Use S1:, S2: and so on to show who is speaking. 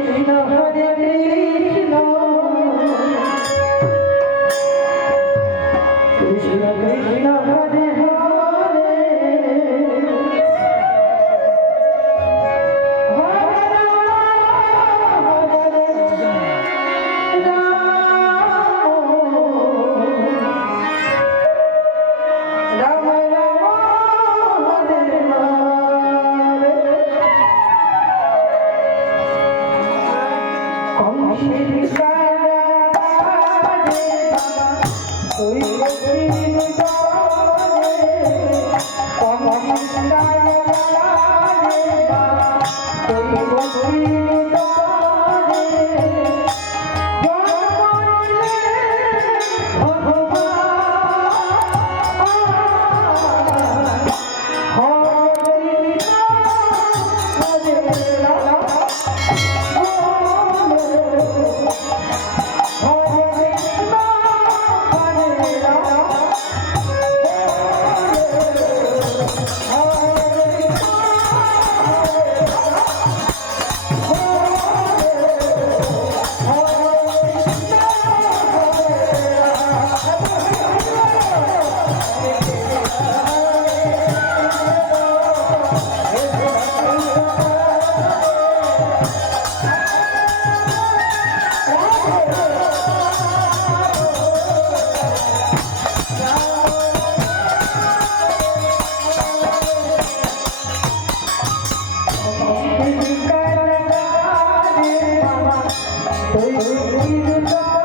S1: Tidak 你 ওই গোপীর Thank you.